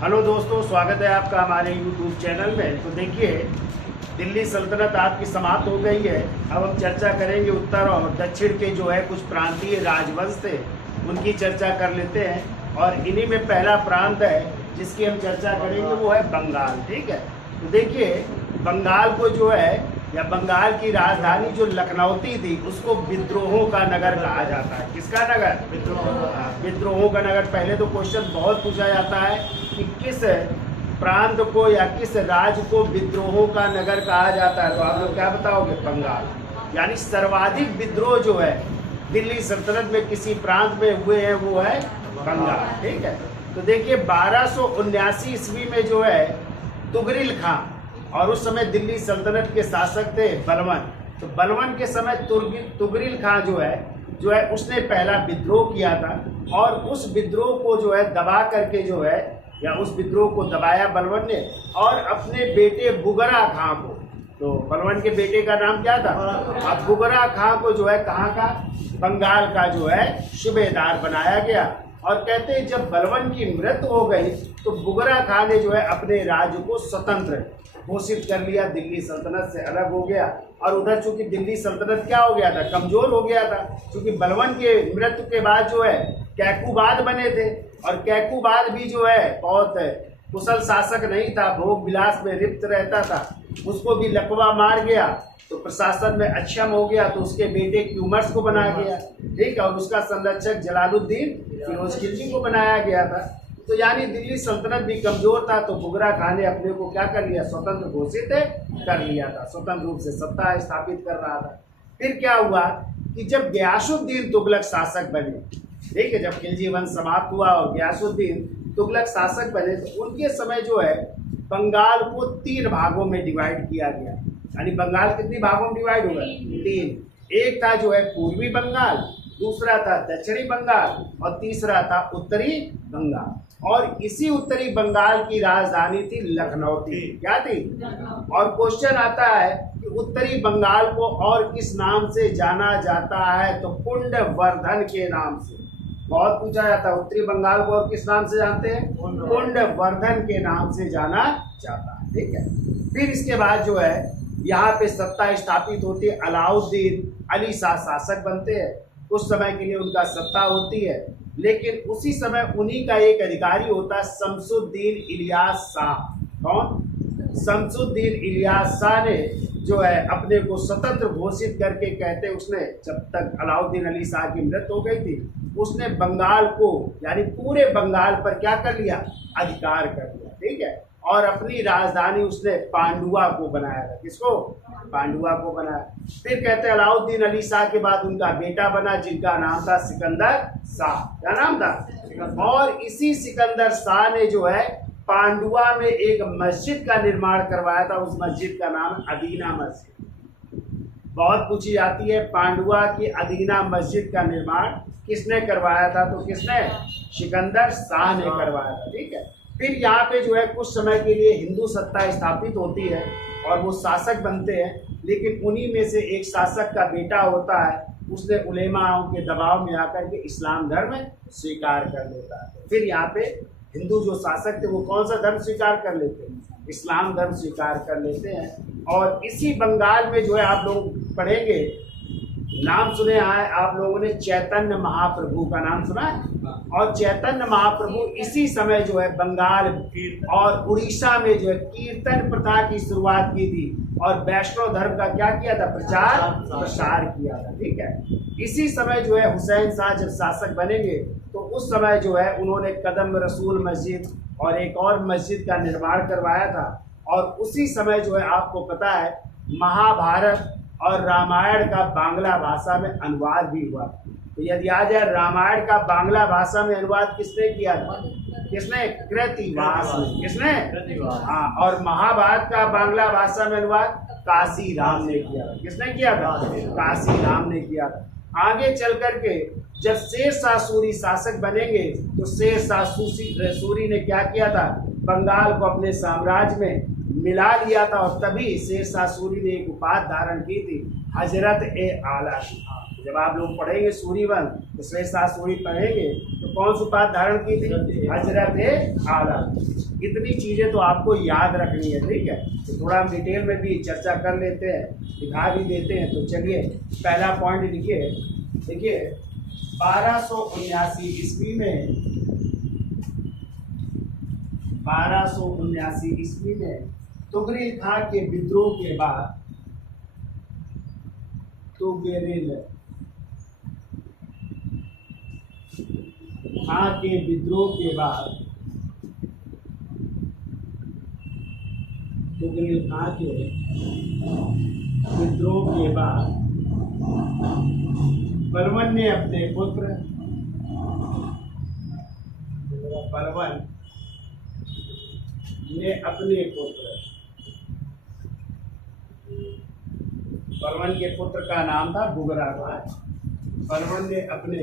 Hello दोस्तों, स्वागत है आपका हमारे YouTube चैनल में। तो देखिए, दिल्ली सल्तनत आपकी समाप्त हो गई है। अब हम चर्चा करेंगे उत्तर और दक्षिण के जो है कुछ प्रांतीय राजवंश थे, उनकी चर्चा कर लेते हैं। और इन्हीं में पहला प्रांत है जिसकी हम चर्चा करेंगे, वो है बंगाल। ठीक है, तो देखिए, बंगाल को जो है या बंगाल की राजधानी जो लखनऊती थी, उसको विद्रोहों का नगर कहा जाता है। किसका नगर? विद्रोहों का नगर। पहले तो क्वेश्चन बहुत पूछा जाता है कि किस प्रांत को या किस राज्य को विद्रोहों का नगर कहा जाता है, तो आप लोग क्या बताओगे? बंगाल। यानी सर्वाधिक विद्रोह जो है दिल्ली सल्तनत में किसी प्रांत में हुए हैं, वो है बंगाल। ठीक है, तो देखिए 1279 ईस्वी में जो है तुगरिल खां, और उस समय दिल्ली सल्तनत के शासक थे बलवन। तो बलवन के समय तुगरिल खां जो है उसने पहला विद्रोह किया था, और उस विद्रोह को जो है दबा करके जो है, या उस विद्रोह को दबाया बलवन ने, और अपने बेटे बुगरा खां को, तो बलवन के बेटे का नाम क्या था? अब बुगरा खां को जो है कहाँ का? बंगाल का जो है सूबेदार बनाया गया। और कहते हैं जब बलवन की मृत्यु हो गई तो बुगरा खां ने जो है अपने राज्य को स्वतंत्र घोषित कर लिया, दिल्ली सल्तनत से अलग हो गया। और उधर चूंकि दिल्ली सल्तनत क्या हो गया था? कमजोर हो गया था, क्योंकि बलवन के मृत्यु के बाद जो है कैकूबाद बने थे, और कैकूबाद भी जो है बहुत कुशल शासक नहीं था, भोग विलास में लिप्त रहता था। उसको भी लकवा मार गया, तो प्रशासन में अक्षम हो गया, तो उसके बेटे क्यूमर्स को बनाया गया। ठीक है, और उसका संरक्षक जलालुद्दीन फिरोज खिलजी को बनाया गया था। तो यानी दिल्ली सल्तनत भी कमजोर था, तो बुगरा खां ने अपने को क्या कर लिया? स्वतंत्र घोषित कर लिया था, स्वतंत्र रूप से सत्ता स्थापित कर रहा था। फिर क्या हुआ कि जब गयासुद्दीन तुगलक शासक बने, ठीक है, जब खिलजी वंश समाप्त हुआ और गयासुद्दीन तुगलक शासक बने, तो उनके समय जो है बंगाल को 3 भागों में डिवाइड किया गया। यानी बंगाल कितनी भागों में डिवाइड हुआ? 3। एक था जो है पूर्वी बंगाल, दूसरा था दक्षिणी बंगाल, और तीसरा था उत्तरी बंगाल। और इसी उत्तरी बंगाल की राजधानी थी लखनऊ थी। क्या थी? और क्वेश्चन आता है कि उत्तरी बंगाल को और किस नाम से जाना जाता है? तो कुंडवर्धन के नाम से। बहुत पूछा जाता है उत्तरी बंगाल को और किस नाम से जानते हैं? कुंडवर्धन के नाम से जाना जाता है। ठीक है, फिर इसके बाद जो है यहाँ पे सत्ता स्थापित होती है। अलाउद्दीन अली शाह शासक बनते हैं। उस समय के लिए उनका सत्ता होती है, लेकिन उसी समय उन्हीं का एक अधिकारी होता है शमसुद्दीन इलियास शाह। कौन? शमसुद्दीन इलियास शाह ने जो है अपने को स्वतंत्र घोषित करके, कहते उसने, जब तक अलाउद्दीन अली शाह की मृत्यु हो गई थी, उसने बंगाल को यानी पूरे बंगाल पर क्या कर लिया? अधिकार कर लिया। ठीक है, और अपनी राजधानी उसने पांडुआ को बनाया था। किसको? पांडुआ को बनाया। फिर कहते हैं अलाउद्दीन अली शाह के बाद उनका बेटा बना, जिनका नाम था सिकंदर शाह। क्या नाम था? और इसी सिकंदर शाह ने जो है पांडुआ में एक मस्जिद का निर्माण करवाया था। उस मस्जिद का नाम अदीना मस्जिद। बहुत पूछी जाती है, पांडुआ की अदीना मस्जिद का निर्माण किसने करवाया था? तो किसने? सिकंदर शाह ने करवाया था। ठीक है, फिर यहाँ पे जो है कुछ समय के लिए हिंदू सत्ता स्थापित होती है और वो शासक बनते हैं, लेकिन उन्हीं में से एक शासक का बेटा होता है, उसने उलेमाओं के दबाव में आकर के इस्लाम धर्म स्वीकार कर लेता है। फिर यहाँ पे हिंदू जो शासक थे वो कौन सा धर्म स्वीकार कर लेते हैं? इस्लाम धर्म स्वीकार कर लेते हैं। और इसी बंगाल में जो है आप लोग पढ़ेंगे, नाम सुने हैं आप लोगों ने, चैतन्य महाप्रभु का नाम सुना है? और चैतन्य महाप्रभु इसी समय जो है बंगाल और उड़ीसा में जो है कीर्तन प्रथा की शुरुआत की थी, और वैष्णव धर्म का क्या किया था? प्रसार किया था। ठीक है, इसी समय जो है हुसैन शाह जब शासक बनेंगे, तो उस समय जो है उन्होंने कदम रसूल मस्जिद और एक और मस्जिद का निर्माण करवाया था। और उसी समय जो है आपको पता है महाभारत और रामायण का बांग्ला भाषा में अनुवाद भी हुआ। तो यदि याद है, रामायण का बांग्ला भाषा में अनुवाद किसने किया था? किसने? कृतिवास ने। किसने? हाँ, और महाभारत का बांग्ला भाषा में अनुवाद काशी राम ने किया था। किसने किया था? काशी राम ने किया था। आगे चल करके जब शेर शाह सूरी शासक बनेंगे, तो शेर शाह सूरी ने क्या किया था? बंगाल को अपने साम्राज्य में मिला लिया था, और तभी शेर शाह सूरी ने एक उपाधि धारण की थी, हजरत ए आला। जब आप लोग पढ़ेंगे सूरी वंश, तो शेर शाह सूरी पढ़ेंगे, तो कौन सी उपाधि धारण की थी? हजरत आला। इतनी चीजें तो आपको याद रखनी है, ठीक है। तो थोड़ा हम डिटेल में भी चर्चा कर लेते हैं, दिखा भी देते हैं। तो चलिए पहला पॉइंट लिखिए। देखिए 1279 ईस्वी में 1279 ईस्वी में तुगरिल खां के विद्रोह के बाद तुगरिल खां के विद्रोह के बाद तुगरिल खां के विद्रोह के बाद बलबन ने अपने पुत्र बलबन ने अपने पुत्र बलबन के पुत्र का नाम था बुगरा खां। बलबन ने अपने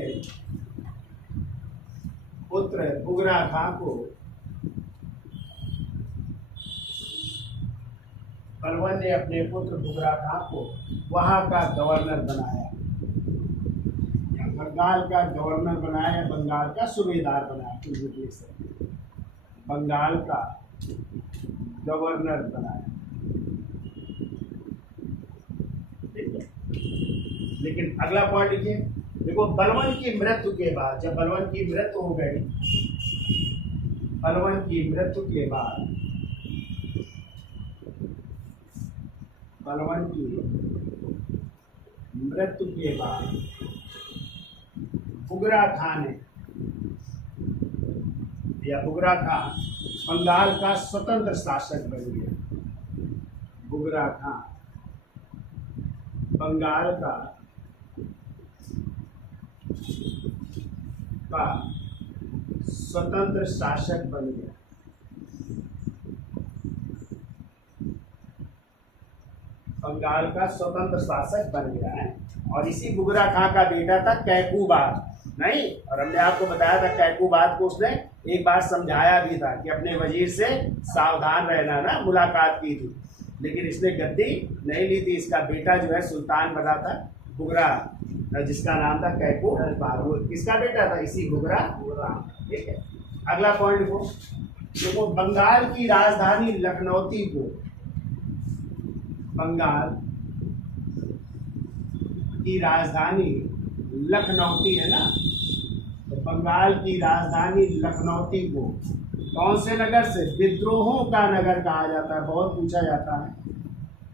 पुत्र बुगरा खां को बलबन ने अपने पुत्र बुगरा खां को वहां का गवर्नर बनाया, बंगाल का गवर्नर बनाया, बंगाल का सूबेदार बनाया। बंगाल का गवर्नर बनाया, ठीक है। लेकिन अगला पॉइंट लिखिए। देखो बलबन की मृत्यु के बाद, जब बलबन की मृत्यु हो गई, बलबन की मृत्यु के बाद, बलबन की मृत्यु के बाद बुगरा खां ने या बुगरा खां बंगाल का स्वतंत्र शासक बन गया। बुगरा खां बंगाल का स्वतंत्र शासक बन गया। बंगाल का स्वतंत्र शासक बन गया है। और इसी बुगरा खां का बेटा था कैकूबाद, नहीं? और हमने आपको बताया था कैकूबाद को उसने एक बार समझाया भी था कि अपने वजीर से सावधान रहना ना, मुलाकात की थी। लेकिन इसने गद्दी नहीं ली थी। इसका बेटा जो है सुल्तान बना था बुगरा, जिसका नाम था कैकूबाद। वो किसका बेटा था? इसी बुगरा, ठीक है। अगला पॉइंट देखो। देखो बंगाल की राजधानी लखनौती को, बंगाल की राजधानी लखनौती है ना, तो बंगाल की राजधानी लखनौती को कौन से नगर से? विद्रोहों का नगर कहा जाता है, बहुत पूछा जाता है।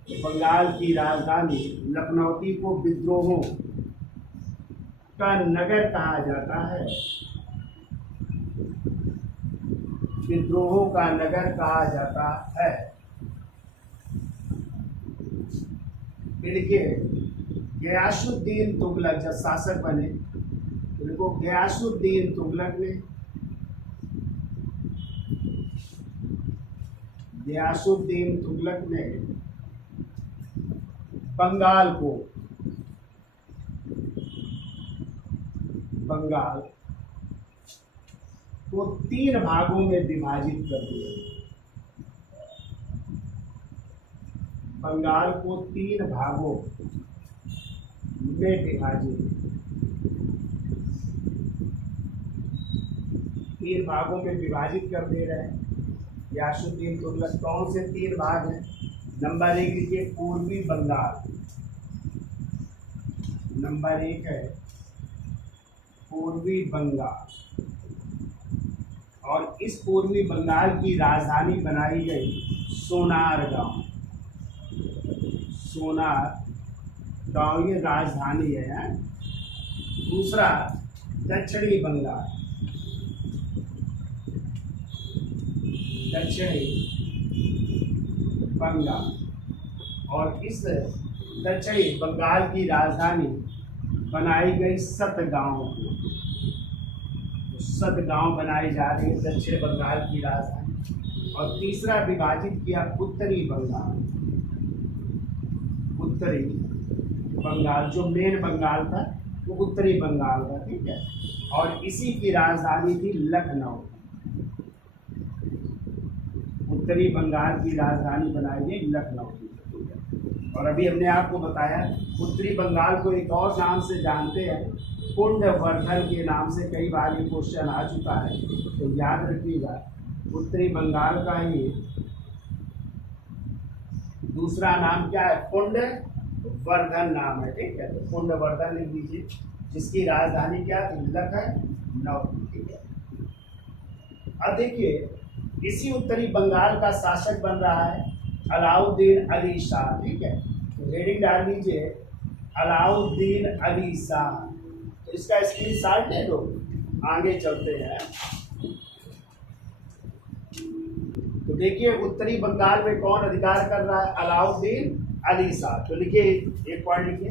तो बंगाल की राजधानी लखनौती को विद्रोहों का नगर कहा जाता है, विद्रोहों का नगर कहा जाता है। देखिए गयासुद्दीन तुगलक जब शासक बने, तो देखो गयासुद्दीन तुगलक ने, गयासुद्दीन तुगलक ने बंगाल को, बंगाल को 3 भागों में विभाजित कर दिया। बंगाल को 3 भागों में विभाजित, 3 भागों में विभाजित कर दे रहे हैं गयासुद्दीन तुगलक। कौन से 3 भाग हैं? नंबर 1 लिखिए पूर्वी बंगाल, नंबर 1 है पूर्वी बंगाल। और इस पूर्वी बंगाल की राजधानी बनाई गई सोनार गांव। सोनार गांव ये राजधानी है। दूसरा दक्षिणी बंगाल, दक्षिणी बंगाल। और इस दक्षिणी बंगाल की राजधानी बनाई गई सतगांव को। सतगांव बनाई जा रही है दक्षिण बंगाल की राजधानी। और तीसरा विभाजित किया उत्तरी बंगाल, उत्तरी बंगाल जो मेन बंगाल था वो उत्तरी बंगाल था, ठीक है। और इसी की राजधानी थी लखनऊ। उत्तरी बंगाल की राजधानी बनाई गई लखनऊ की, ठीक है। और अभी हमने आपको बताया उत्तरी बंगाल को एक और नाम से जानते हैं, पुंडवर्धन के नाम से कई बार ये क्वेश्चन आ चुका है, तो याद रखिएगा उत्तरी बंगाल का ही दूसरा नाम क्या है, पुंडवर्धन नाम है। ठीक है, तो पुंडवर्धन लिख दीजिए, जिसकी राजधानी क्या थी, लखनऊ। ठीक है, अब देखिए इसी उत्तरी बंगाल का शासक बन रहा है अलाउद्दीन अली शाह। ठीक है, तो हेडिंग डाल लीजिए अलाउद्दीन अली शाह। तो इसका स्क्रीनशॉट ले लो, आगे चलते हैं। तो देखिए उत्तरी बंगाल में कौन अधिकार कर रहा है, अलाउद्दीन अली शाह। तो लिखिए, एक पॉइंट लिखिए,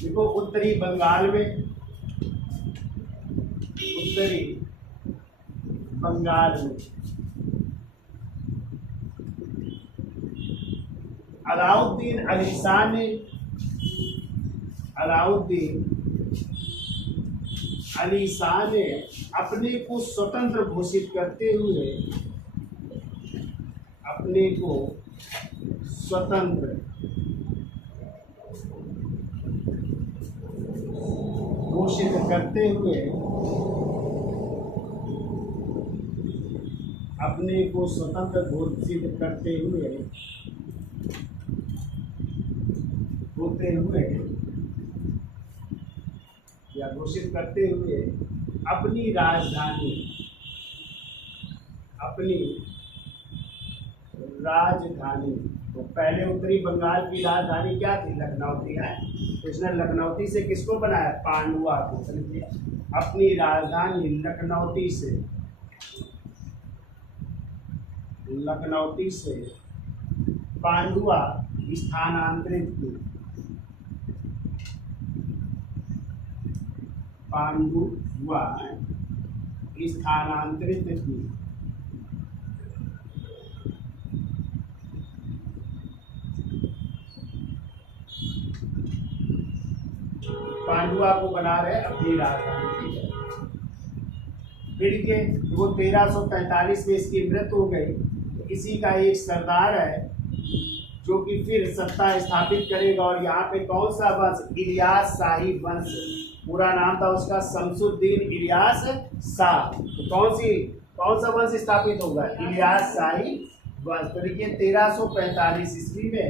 देखो उत्तरी बंगाल में, उत्तरी बंगाल में अलाउद्दीन अली शाह ने, अलाउद्दीन अली शाह ने अपने को स्वतंत्र घोषित करते हुए, अपने को स्वतंत्र घोषित करते हुए, अपने को स्वतंत्र घोषित करते हुए, होते हुए या घोषित करते हुए अपनी राजधानी, अपनी राजधानी, तो पहले उत्तरी बंगाल की राजधानी क्या थी, लखनऊ थी है। तो इसने लखनऊ से किसको बनाया, पांडुआ को। समझिए, अपनी राजधानी लखनऊ से, लखनऊ से पांडुआ स्थानांतरित की, पांडुआ स्थानांतरित की। पांडुआ को बना रहे अपनी राजधानी। फिर के वो 1345 में इसकी मृत्यु हो गई। तो इसी का एक सरदार है जो कि फिर सत्ता स्थापित करेगा, और यहाँ पे कौन सा वंश, इलियास शाही वंश, पूरा नाम था उसका शमसुद्दीन इलियास शाह। तो कौन सा वंश स्थापित होगा, इलियास शाही वंश। तो देखिए 1345 ईस्वी में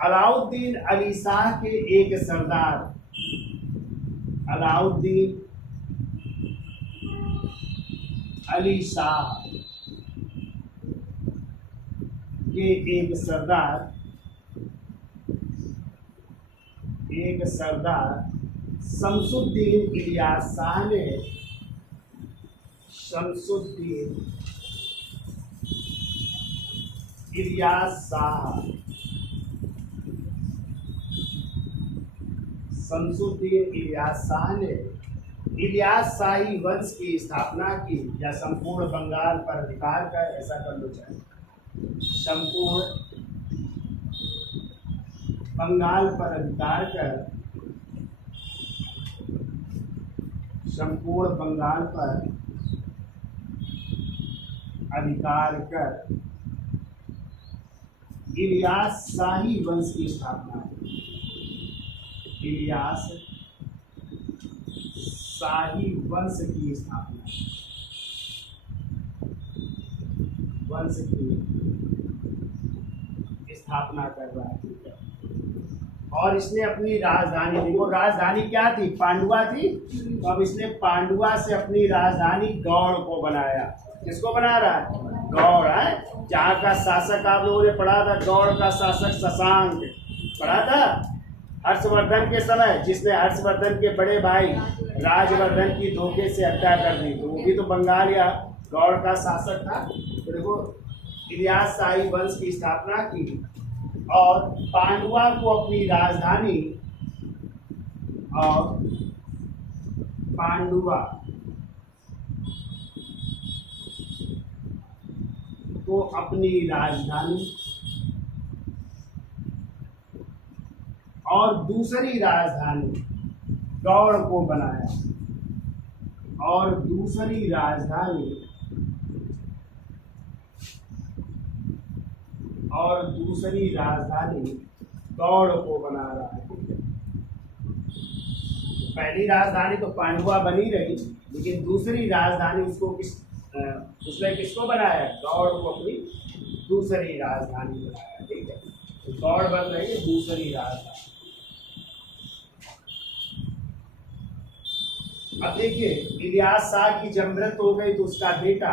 अलाउद्दीन अली शाह के एक सरदार, अलाउद्दीन अली शाह के एक सरदार शमसुद्दीन इलियास शाह ने, शमसुद्दीन इलियास शाह, शमसुद्दीन इलियास शाह ने इलियास शाही वंश की स्थापना की, या संपूर्ण बंगाल पर अधिकार कर, ऐसा कर लो चाहे, संपूर्ण बंगाल पर अधिकार कर, संपूर्ण बंगाल पर अधिकार कर इलियास शाही वंश की स्थापना की। इलियास शाही वंश की स्थापना, वंश की स्थापना कर रहा है। और इसने अपनी राजधानी, देखो राजधानी क्या थी, पांडुआ थी। तो अब इसने पांडुआ से अपनी राजधानी गौड़ को बनाया। किसको बना रहा है, गौड़ है। जहाँ का शासक आप लोगों ने पढ़ा था, गौड़ का शासक शशांक पढ़ा था हर्षवर्धन के समय, जिसने हर्षवर्धन के बड़े भाई राजवर्धन की धोखे से हत्या कर दी। तो वो भी तो बंगाल या गौड़ का शासक था। तो देखो इलियास शाही वंश की स्थापना की और पांडुआ को अपनी राजधानी, और पांडुआ को अपनी राजधानी और दूसरी राजधानी गौड़ को बनाया, और दूसरी राजधानी गौड़ को बना रहा है। पहली राजधानी तो पांडुआ बनी रही, लेकिन दूसरी राजधानी उसने किसको बनाया? गौड़ को अपनी दूसरी राजधानी बनाया। ठीक है, तो गौड़ बन रही है दूसरी राजधानी। अब देखिए, इलियास शाह की जब मृत हो गई तो उसका बेटा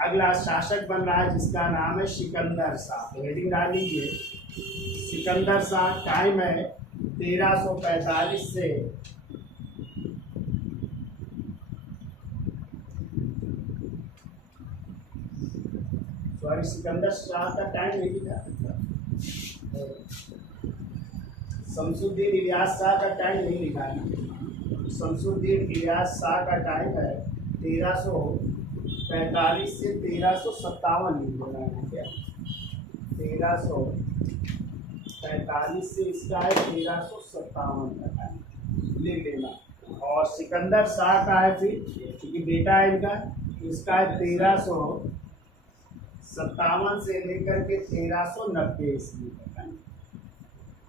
अगला शासक बन रहा है जिसका नाम है सिकंदर शाह। तो हेडिंग डाल लीजिए, सिकंदर शाह। टाइम है 1345 से 1345। सिकंदर शाह का टाइम यही था। शमसुद्दीन इलियास शाह का टाइम नहीं लिखा है। शमसुद्दीन इलियास शाह का टाइम है 1345 से 1357 लिख देना है क्या? 1345 से इसका है 1357 का टाइम लिख देना। और सिकंदर शाह का है फिर, क्योंकि बेटा है इनका, इसका है 1357 से लेकर के 1390 ईस्वी तक है।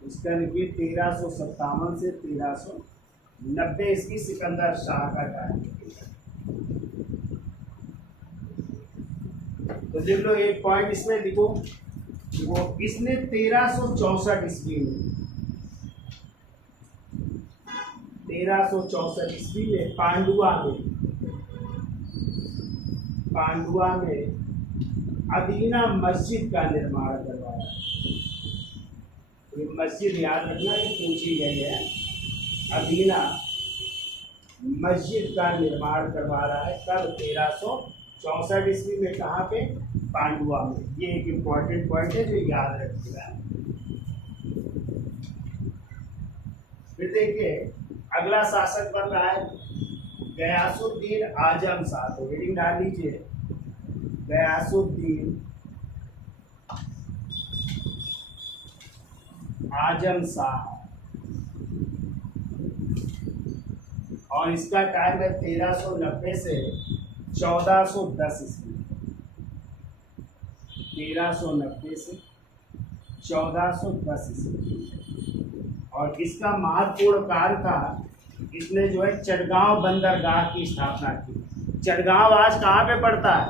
इसका लिखिए 1357 से 1390 ईस्वी सिकंदर शाह का टाइम। तो लिख लो, एक पॉइंट इसमें लिखो, वो इसने 1364 ईस्वी में 1364 ईस्वी में पांडुआ में अदीना मस्जिद का निर्माण करवाया। ये मस्जिद याद रखना, ये पूछी गई है। अदीना मस्जिद का निर्माण करवा रहा है कब? 1364 ईस्वी में। कहाँ पे? पांडुआ में। ये एक इम्पॉर्टेंट पॉइंट है जो याद रखिएगा। फिर देखिए, अगला शासक बन रहा है गयासुद्दीन आजम शाह। तो हेडिंग डाल लीजिए, गयासुद्दीन आजम शाह। और इसका टाइम है 1390 से 1410 ईस्वी। 1390 से 1410 ईस्वी। और इसका महत्वपूर्ण कार्य था, इसने जो है चटगांव बंदरगाह की स्थापना की। चटगांव आज कहाँ पे पड़ता है?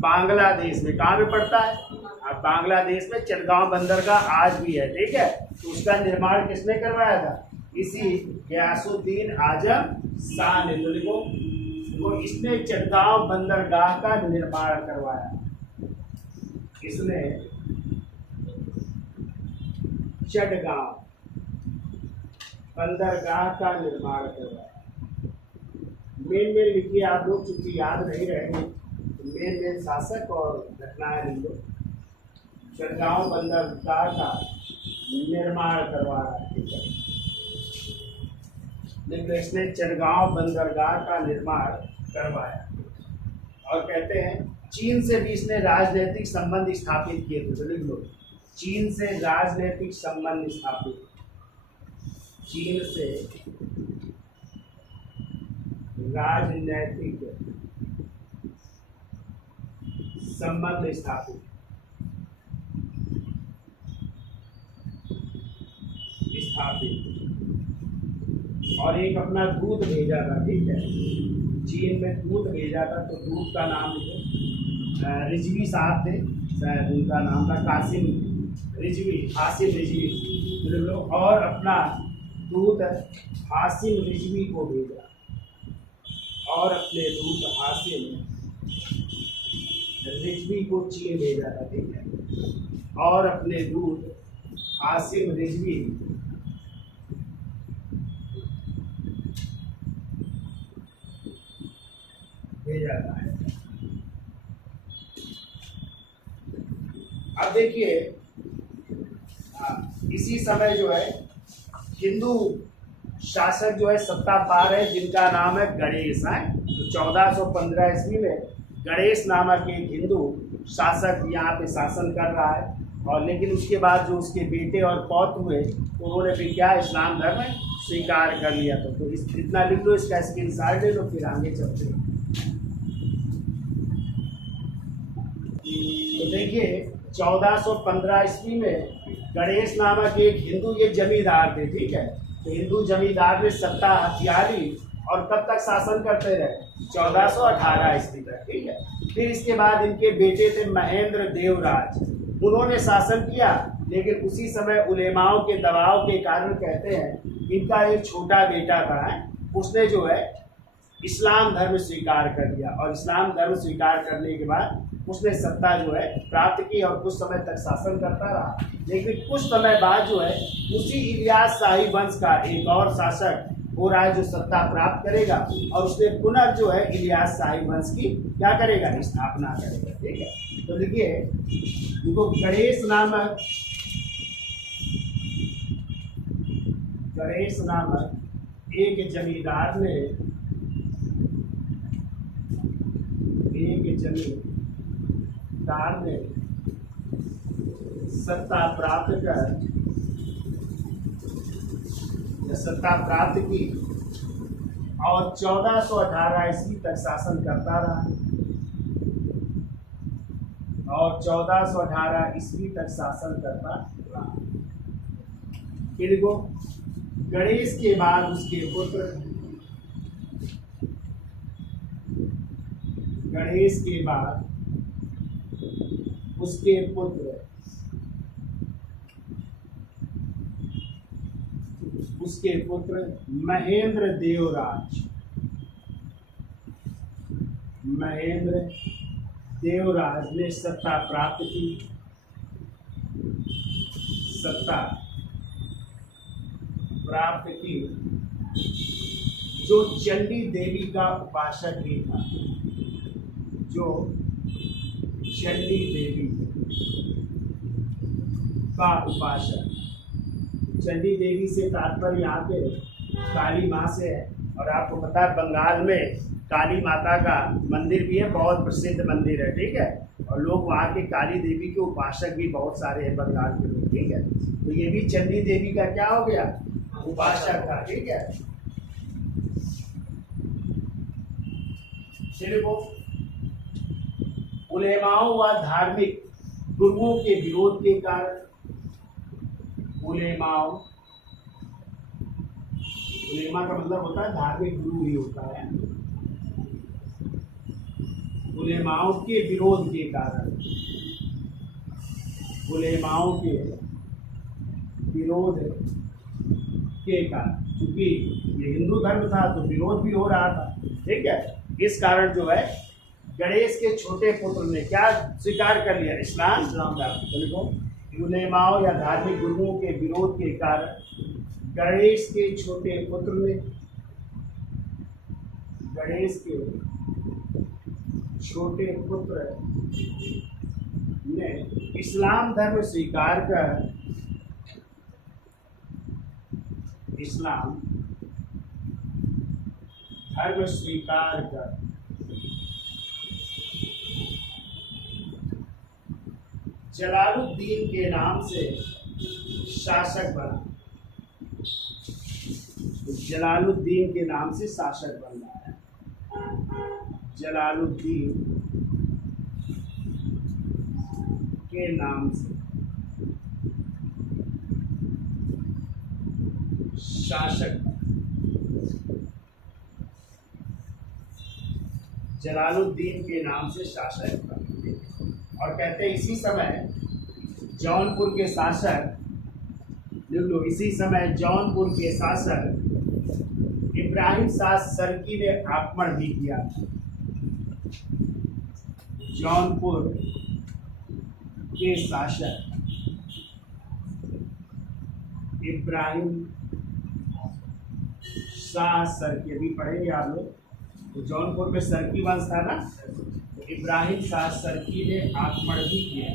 बांग्लादेश में। कहाँ पे पड़ता है? अब बांग्लादेश में चटगांव बंदरगाह आज भी है। ठीक है, तो उसका निर्माण किसने करवाया था? इसी गयासुद्दीन आजम शाह ने। तो लिखो, वो इसने चटगांव बंदरगाह का निर्माण करवाया। इसने चटगांव बंदरगाह का निर्माण करवाया। मेन लिखिए आप लोग, चूंकि याद नहीं रहेंगे तो मेन शासक और घटनाएं लिख लो। चटगांव बंदरगाह का निर्माण करवा रहा है। ठीक है, लेकिन इसने चटगांव बंदरगाह का निर्माण करवाया। और कहते हैं चीन से भी इसने राजनीतिक संबंध स्थापित किए थे। तो लिख लो, चीन से राजनीतिक संबंध स्थापित। चीन से राजनीतिक संबंध स्थापित। और एक अपना दूत भेजा था। ठीक है, चीन में दूत भेजा था। तो दूत का नाम लिखो, रिजवी साहब थे, शायद उनका नाम था कासिम रिजवी, हासिम रिजवी। और अपना दूत हासिम रिजवी को भेजा। और अपने दूत हासिम रिजवी को चीन भेजा था। ठीक है, और अपने दूत हासिम रिजवी भेजा था। अब देखिए, इसी समय जो है हिंदू शासक जो है सत्ता पा रहे हैं, जिनका नाम है गणेश है। तो 1415 ईस्वी में गणेश नामक एक हिंदू शासक यहाँ पे शासन कर रहा है। और लेकिन उसके बाद जो उसके बेटे और पौत्र हुए, तो उन्होंने भी क्या इस्लाम धर्म स्वीकार कर लिया था। तो इतना लिख लो, इसका स्क्रीनशॉट ले लो, फिर आगे चलते हैं। तो देखिए, 1415 ईस्वी में गणेश नामक एक हिंदू, ये जमींदार थे। ठीक है, तो हिंदू जमींदार ने सत्ता हथिया ली और कब तक शासन करते रहे? 1418 ईस्वी तक, ठीक है। फिर इसके बाद इनके बेटे थे महेंद्र देवराज, उन्होंने शासन किया, लेकिन उसी समय उलेमाओं के दबाव के कारण कहते हैं इनका एक छोटा बेटा था, उसने जो है इस्लाम धर्म स्वीकार कर लिया, और इस्लाम धर्म स्वीकार करने के बाद उसने सत्ता जो है प्राप्त की और कुछ समय तक शासन करता रहा। लेकिन कुछ समय बाद जो है उसी इलियास शाही वंश का एक और शासक हो रहा है जो सत्ता प्राप्त करेगा, और उसने पुनः जो है इलियास शाही वंश की क्या करेगा? स्थापना करेगा, ठीक है। तो देखिए उनको गणेश नामक एक जमींदार ने सत्ता प्राप्त की और 1418 ईस्वी तक शासन करता रहा, फिर वो गणेश के बाद उसके पुत्र महेंद्र देवराज ने सत्ता प्राप्त की, जो चंडी देवी का उपासक ही था, चंडी देवी से तात्पर्य यहाँ पे काली माँ से है। और आपको पता है बंगाल में काली माता का मंदिर भी है, बहुत प्रसिद्ध मंदिर है, ठीक है। और लोग वहाँ के काली देवी के उपासक भी बहुत सारे हैं बंगाल के लोग, ठीक है। तो ये भी चंडी देवी का क्या हो गया? उपासक था, ठीक है। देखो उलेमाओं व धार्मिक गुरुओं के विरोध के कारण उलेमा का मतलब होता है धार्मिक गुरु ही होता है। उलेमाओं के विरोध के कारण, क्योंकि ये हिंदू धर्म था तो विरोध भी हो रहा था, ठीक है। इस कारण जो है गणेश के छोटे पुत्र ने क्या स्वीकार कर लिया? इस्लाम धर्म। तो देखो उलेमाओं या धार्मिक गुरुओं के विरोध के कारण गणेश के छोटे पुत्र ने इस्लाम धर्म स्वीकार कर जलालुद्दीन के नाम से शासक बना। जलालुद्दीन के नाम से शासक बन रहा है। जलालुद्दीन के नाम से शासक, जलालुद्दीन के नाम से शासक बन। और कहते हैं इसी समय जौनपुर के शासक, इसी समय जौनपुर के शासक इब्राहिम शाह सरकी ने आक्रमण भी किया। जौनपुर के शासक इब्राहिम शाह सरकी, अभी पढ़ेंगे आप लोग। तो जौनपुर में सरकी वंश था ना, तो इब्राहिम शाह सरकी ने आक्रमण भी किया।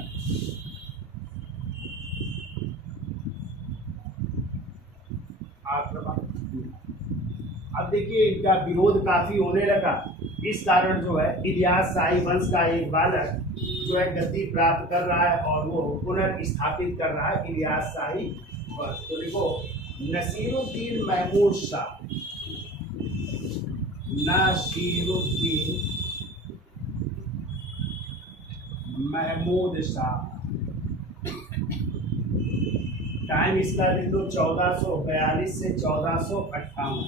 अब देखिए इनका विरोध काफी होने लगा। इस कारण जो है इलियास शाही वंश का एक बालक जो है गद्दी प्राप्त कर रहा है और वो पुनर्स्थापित कर रहा है इलियास शाही वंश। तो देखो नसीरुद्दीन महमूद शाह, नसीरुद्दीन महमूद शाह टाइम इसका लिख दो 1442 से 1458।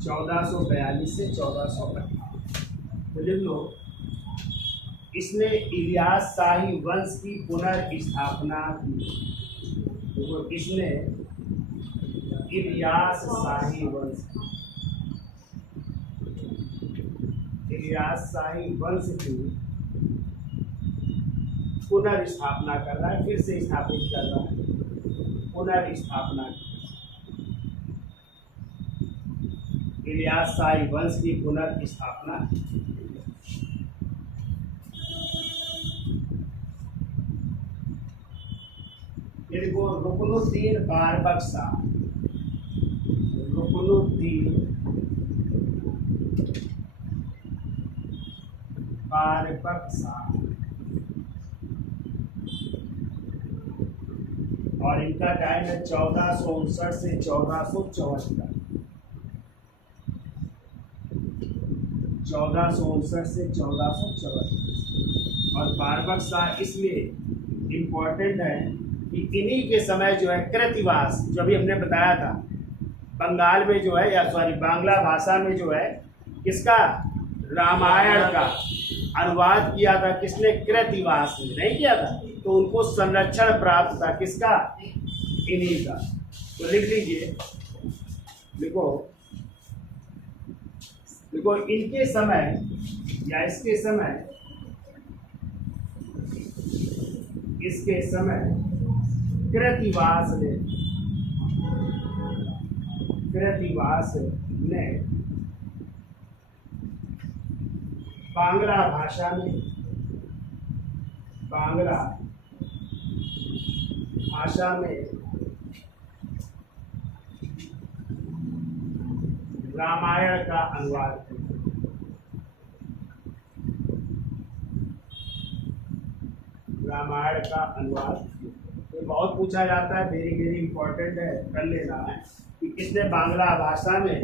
1442 से 1458 तो लिख लो। इसने इलियास शाही वंश की पुनर्स्थापना की। तो इसने इलियास शाही वंश की पुनर्स्थापना कर रहा है, फिर से स्थापित कर रहा है, पुनर्स्थापना। इलियास शाही वंश की पुनर्स्थापना। देखो रुकनुद्दीन बारबक शाह, रुकनुद्दीन बारबक शाह, और इनका टाइम है 1459 से 1474। 1459 से 1474। और बारबक शाह इसलिए इम्पोर्टेंट है कि इन्हीं के समय जो है कृतिवास, जो अभी हमने बताया था, बंगाल में जो है, या सॉरी बांग्ला भाषा में जो है, किसका, रामायण का अनुवाद किया था किसने, कृतिवास ने नहीं किया था। तो उनको संरक्षण प्राप्त था किसका, इन्हीं का। तो लिख लीजिए, लिखो देखो इनके समय या इसके समय कृतिवास ने बांग्ला भाषा में रामायण का अनुवाद किया। तो बहुत पूछा जाता है, वेरी वेरी इंपॉर्टेंट है, कर लेना है कि किसने बांग्ला भाषा में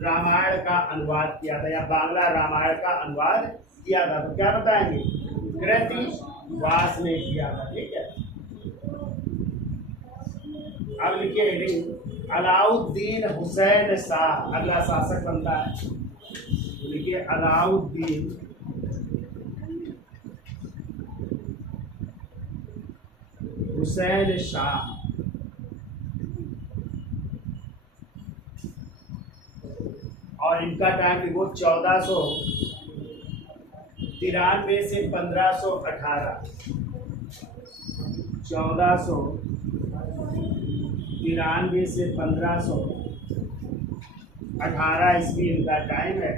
रामायण का अनुवाद किया था, या बांग्ला रामायण का अनुवाद किया था। तो क्या बताएंगे, कृतिवास ने किया था। ठीक है, अब लिखिए हेडिंग, अलाउद्दीन हुसैन शाह अगला शासक बनता है। लिखिए अलाउद्दीन हुसैन शाह। और इनका टाइम देखो 1493 से 1518। 1493 से 1518 ईस्वी इनका टाइम है।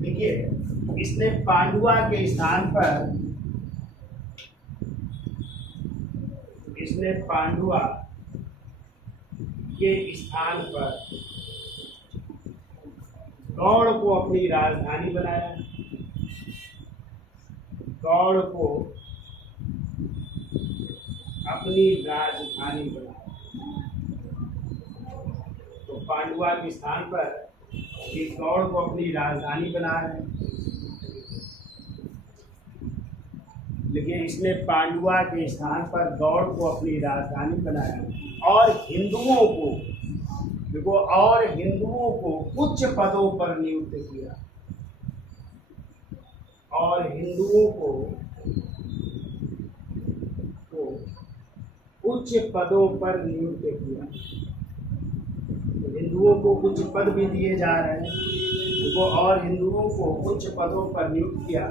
देखिए इसने पांडुआ के स्थान पर गौड़ को अपनी राजधानी बनाया। तो पांडुआ के स्थान पर ये गौड़ को अपनी राजधानी बना रहे हैं। लेकिन इसने पांडुआ के स्थान पर गौड़ को अपनी राजधानी बनाया और हिंदुओं को उच्च पदों पर नियुक्त किया। हिंदुओं को उच्च पद भी दिए जा रहे हैं, और हिंदुओं को उच्च पदों पर नियुक्त किया।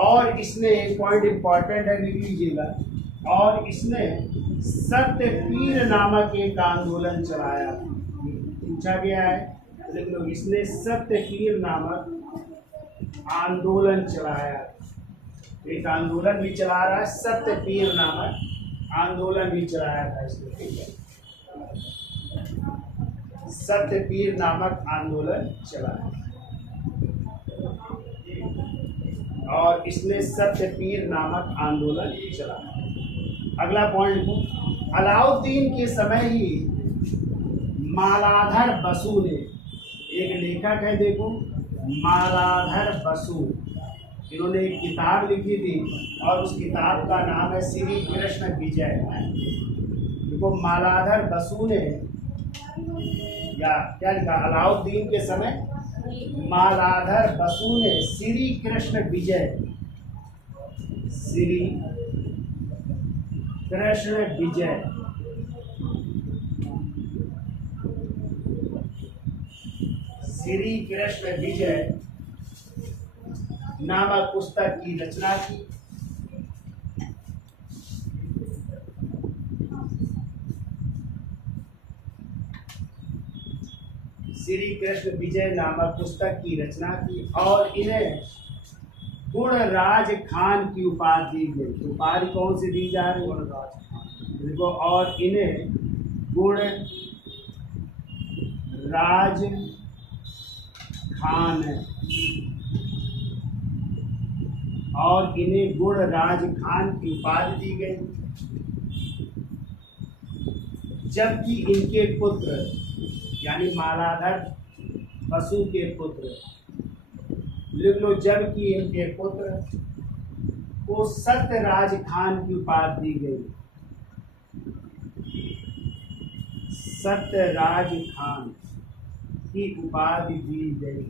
और इसने एक पॉइंट इंपॉर्टेंट है, लिख लीजिएगा, और इसने सत्यपीर नामक एक आंदोलन चलाया। पूछा गया है, लिख लो, इसने सत्यपीर नामक आंदोलन चलाया। एक आंदोलन भी चला रहा है, सत्यपीर नामक आंदोलन भी चलाया था इसने। ठीक है, सत्यपीर नामक आंदोलन चलाया, और इसने सत्यपीर नामक आंदोलन चलाया। अगला पॉइंट को, अलाउद्दीन के समय ही मालाधर बसु ने, एक लेखक है देखो, मालाधर बसु, इन्होंने एक किताब लिखी थी और उस किताब का नाम है श्री कृष्ण विजय। देखो मालाधर बसु ने या क्या लिखा, अलाउद्दीन के समय मालाधर बसु ने श्री कृष्ण विजय, श्री कृष्ण विजय श्री कृष्ण विजय नामक पुस्तक की रचना की। श्री कृष्ण विजय नामक पुस्तक की रचना की और इन्हें गुणराज खान की उपाधि दी गई। उपाधि कौन सी दी जा रही है देखो, और इन्हें गुण राज खान और इन्हें गुण राज खान की उपाधि दी गई, जबकि इनके पुत्र यानी मालाधर बसु के पुत्र, लिख लो, जबकि इनके पुत्र को सत्यराज खान की उपाधि दी गई, सत्यराज खान की उपाधि दी गई,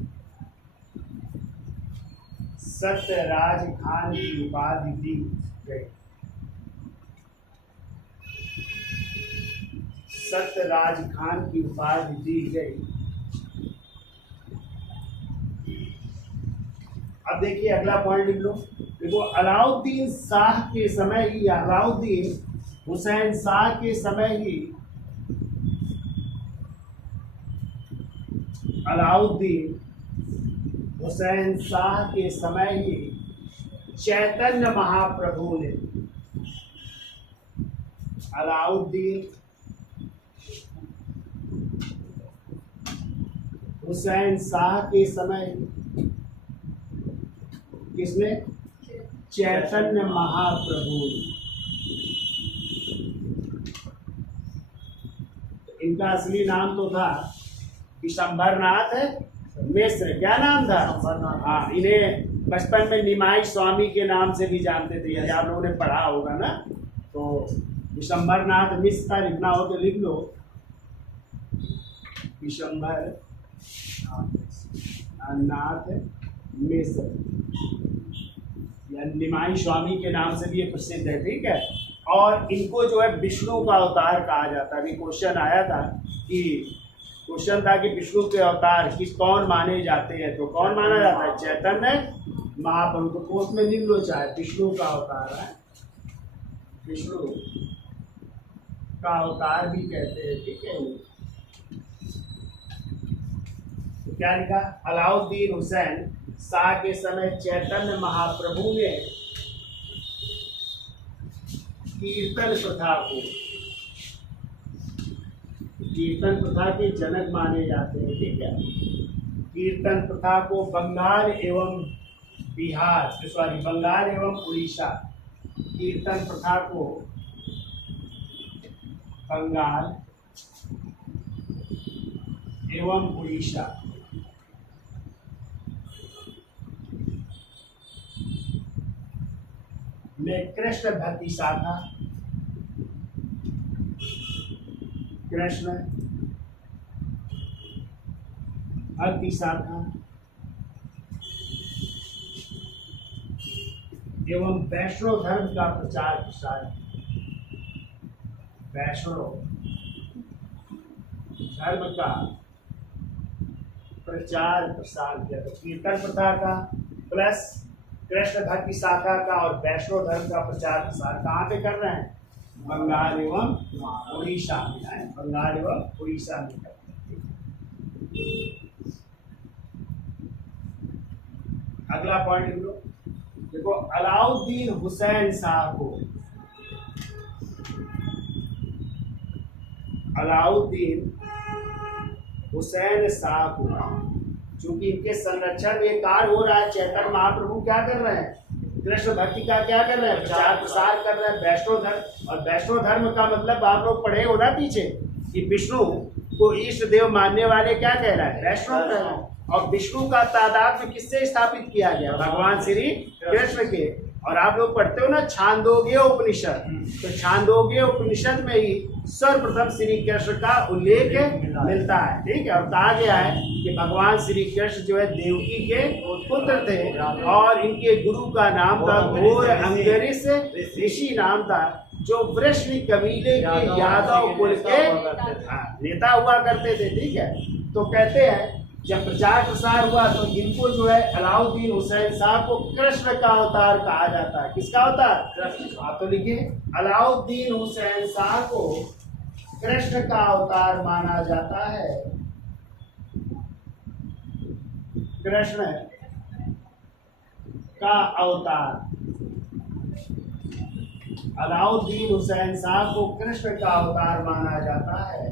सत्यराज खान की उपाधि दी गई, सत्यराज खान की उपाधि दी गई। अब देखिए अगला पॉइंट लिख लो, देखो अलाउद्दीन शाह के समय ही, अलाउद्दीन हुसैन शाह के समय ही, अलाउद्दीन हुसैन शाह के समय ही चैतन्य महाप्रभु ने, अलाउद्दीन हुसैन शाह के समय किसने, चैतन्य महाप्रभु ने, इनका असली नाम तो था विशंभरनाथ मिश्र। क्या नाम था? हाँ, इन्हें बचपन में निमाई स्वामी के नाम से भी जानते थे, यदि आप लोगों ने पढ़ा होगा ना। तो विशंभरनाथ मिश्र का लिखना हो तो लिख लो, विशंभर नाथ मिश्र या निमाई स्वामी के नाम से भी ये प्रसिद्ध है, ठीक है। और इनको जो है विष्णु का अवतार कहा जाता है। अभी क्वेश्चन आया था कि क्वेश्चन था कि विष्णु के अवतार किस कौन माने जाते हैं, तो कौन माना जाता है? चैतन्य महाप्रभु। तो कोर्स में लिख लो चाहे विष्णु का अवतार है, विष्णु का अवतार भी कहते हैं, ठीक है। तो क्या लिखा? अलाउद्दीन हुसैन शाह के समय चैतन्य महाप्रभु ने कीर्तन प्रथा को, कीर्तन प्रथा के जनक माने जाते हैं, ठीक है। कीर्तन प्रथा को बंगाल एवं बिहार, सॉरी बंगाल एवं उड़ीसा, कीर्तन प्रथा को बंगाल एवं उड़ीसा में कृष्ण भक्ति शाखा, कृष्ण भक्ति शाखा एवं वैष्णव धर्म का प्रचार प्रसार, वैष्णव धर्म का प्रचार प्रसार किया। तो कीर्तन प्रथा का प्लस कृष्ण भक्ति शाखा का और वैष्णव धर्म का प्रचार प्रसार कहाँ पे कर रहे हैं? बंगाल एवं उड़ीसा में है, बंगाल एवं उड़ीसा में कर रहे हैं। अगला पॉइंट लिख लो, देखो अलाउद्दीन हुसैन शाह को, अलाउद्दीन हुसैन शाह को, चूंकि इनके संरक्षण में कार्य हो रहा है, चैतन्य महाप्रभु क्या कर रहे हैं? कृष्ण भक्ति का क्या कर रहे हैं? प्रचार प्रसार कर रहे हैं, वैष्णव धर्म। और वैष्णव धर्म का मतलब आप लोग पढ़े हो ना पीछे कि विष्णु को इष्ट देव मानने वाले क्या कहलाए? वैष्णव कहलाए। और विष्णु का तादाद में किससे स्थापित किया गया? भगवान श्री कृष्ण के। और आप लोग पढ़ते हो ना छांदोग्य उपनिषद, तो छांदोग्य उपनिषद में ही सर्वप्रथम श्री कृष्ण का उल्लेख मिलता है। ठीक है, और कहा गया है कि भगवान श्री कृष्ण जो है देवकी के पुत्र थे और इनके गुरु का नाम था घोर अंगरीश ऋषि नाम था, जो वृष्णि कबीले के यादव कुल के नेता हुआ करते थे। ठीक है, तो कहते हैं जब प्रचार प्रसार हुआ तो इनको जो है अलाउद्दीन हुसैन शाह को कृष्ण का अवतार कहा जाता है। किसका अवतार? कृष्ण का। तो लिखिए अलाउद्दीन हुसैन शाह को कृष्ण का अवतार माना जाता है। कृष्ण का अवतार, अलाउद्दीन हुसैन शाह को कृष्ण का अवतार माना जाता है।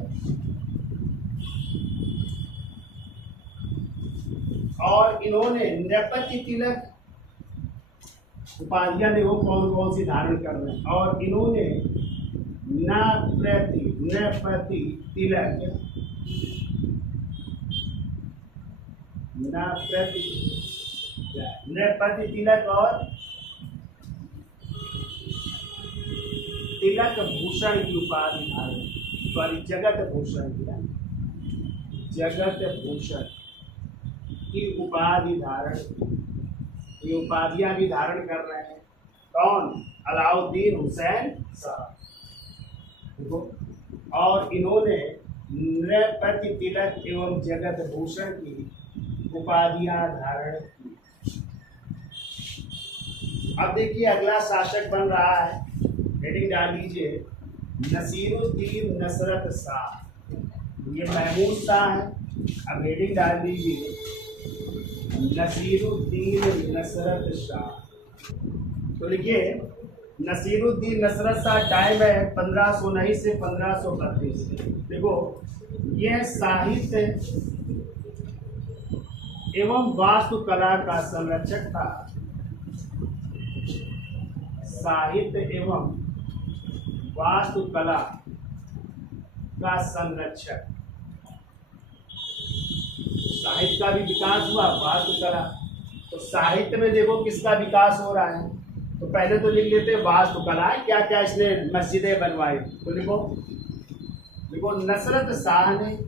और इन्होंने नृपति तिलक उपाधियां देखो कौन कौन सी धारण कर रहे हैं। और इन्होंने नृपति तिलक, नृपति तिलक और तिलक भूषण की उपाधि धारण, सॉरी जगत भूषण किया, जगत भूषण की उपाधि धारण, ये उपाधियां भी धारण कर रहे हैं। कौन? अलाउद्दीन हुसैन शाह। और इन्होंने नृपति तिलक एवं जगत भूषण की उपाधियां धारण की। अब देखिए अगला शासक बन रहा है, हेडिंग डाल लीजिए नसीरुद्दीन नसरत शाह। ये महमूद शाह है। अब हेडिंग डाल दीजिए नसीरुद्दीन नसरत शाह। तो लिखिए नसीरुद्दीन नसरत शाह, टाइम है 1519 से 1532। देखो यह साहित्य एवं वास्तुकला का संरक्षक था। साहित्य एवं वास्तुकला का संरक्षक। साहित्य का भी विकास हुआ, वास्तुकला। तो साहित्य में देखो किसका विकास हो रहा है। तो पहले तो लिख लेते वास्तुकला, क्या क्या इसने मस्जिदें बनवाई। तो देखो नसरत शाह ने,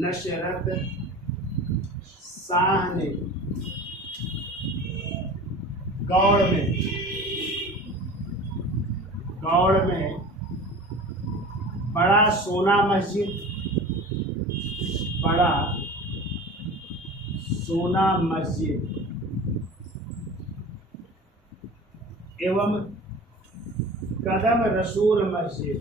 नसरत शाह ने गौड़ में बड़ा सोना मस्जिद, बड़ा सोना मस्जिद एवं कदम रसूल मस्जिद,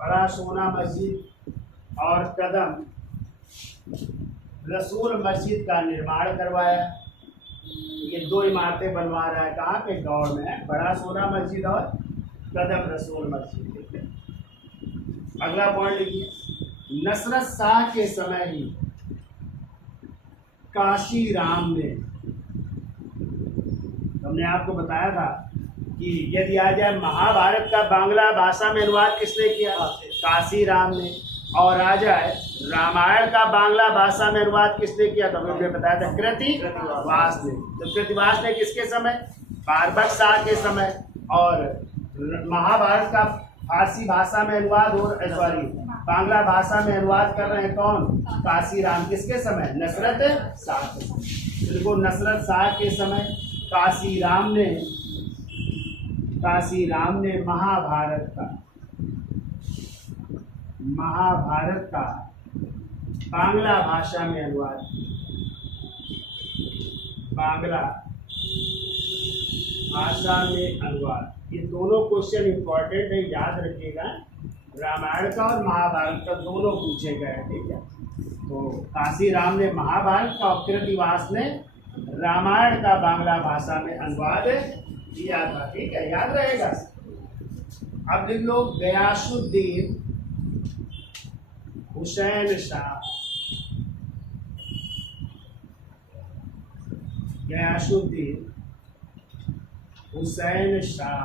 बड़ा सोना मस्जिद और कदम रसूल मस्जिद का निर्माण करवाया। ये दो इमारतें बनवा रहा है, कहाँ पे? गौड़ में है, बड़ा सोना मस्जिद और कदम रसूल मस्जिद। अगला पॉइंट लिखिए नसरत शाह के समय ही काशी राम ने, हमने आपको बताया था कि यदि आ जाए महाभारत का बांग्ला भाषा में अनुवाद किसने किया? काशी राम ने। और आ जाए रामायण का बांग्ला भाषा में अनुवाद किसने किया? तो हमने बताया था कृतिवास ने। तो कृतिवास ने किसके समय? बारबक शाह के समय। और महाभारत का फारसी भाषा में अनुवाद और बांग्ला भाषा में अनुवाद कर रहे हैं कौन? काशी राम। किसके समय? नसरत शाह के समय। देखो नसरत शाह के समय काशी राम ने महाभारत का बांग्ला भाषा में अनुवाद, बांग्ला भाषा में अनुवाद। ये दोनों क्वेश्चन इंपॉर्टेंट है, याद रखिएगा। रामायण का और महाभारत का दोनों पूछे गए, ठीक है। तो काशी राम ने महाभारत का और कृतिवास ने रामायण का बांग्ला भाषा में अनुवाद किया था, ठीक है, याद रहेगा। अब लिख लो गयासुद्दीन हुसैन शाह। गयासुद्दीन हुसैन शाह।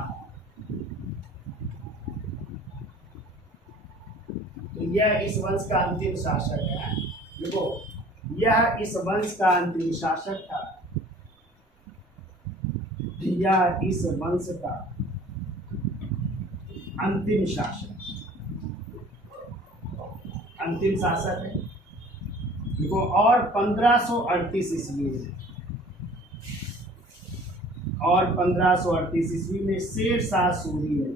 तो यह इस वंश का अंतिम शासक है। देखो, यह इस वंश का अंतिम शासक था। यह इस वंश का अंतिम शासक, अंतिम शासक है। देखो, और 1538 ईस्वी में, और 1538 ईस्वी में शेर शाह सूरी ने,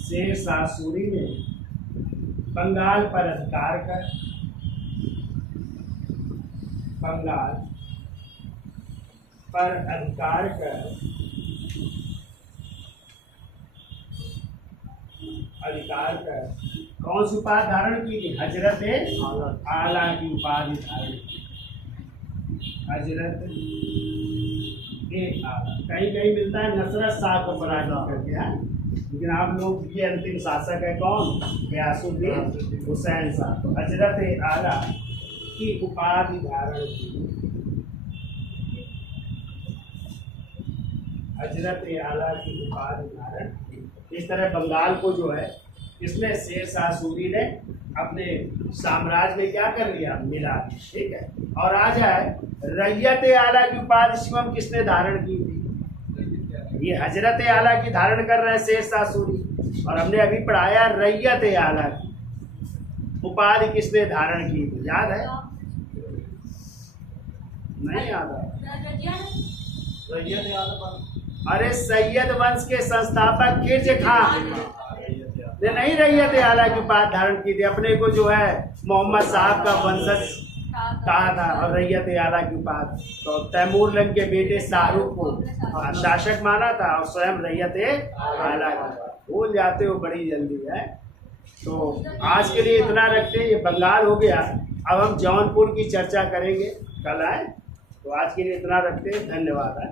शेर शाह सूरी ने बंगाल पर अधिकार कर, बंगाल पर अधिकार कर, कौन सी उपाधि धारण की थी? हजरत आला की उपाधि धारण की। हजरत आला कहीं कहीं मिलता है नसरत शाह को पराजित करके, है, लेकिन आप लोग ये अंतिम शासक है कौन? गयासुद्दीन हुसैन शाह। तो हजरत आला की उपाधि धारण की, हजरत आला की उपाधि धारण। इस तरह बंगाल को जो है इसने शेर शाह सूरी ने अपने साम्राज्य में क्या कर लिया? मिला दिया। ठीक है। और आ जाए रैयत आला की उपाधि शिवम किसने धारण की थी? ये हजरत आला की धारण कर रहे हैं शेर शाह सूरी। और हमने अभी पढ़ाया रैयत आला की उपाधि किसने धारण की थी? याद है? नहीं याद है? रैयत आला, अरे सैयद वंश के संस्थापक खिरज खान ने नहीं रैयत आला की उपाधि धारण की थी। अपने को जो है मोहम्मद साहब का वंशज कहा था और रैयत आला की उपाधि तो तैमूर लंग के बेटे शाहरुख को शासक माना था और स्वयं रैयत आला की। भूल जाते हो बड़ी जल्दी है। तो आज के लिए इतना रखते हैं, ये बंगाल हो गया। अब हम जौनपुर की चर्चा करेंगे कल, आए। तो आज के लिए इतना रखते हैं। धन्यवाद है।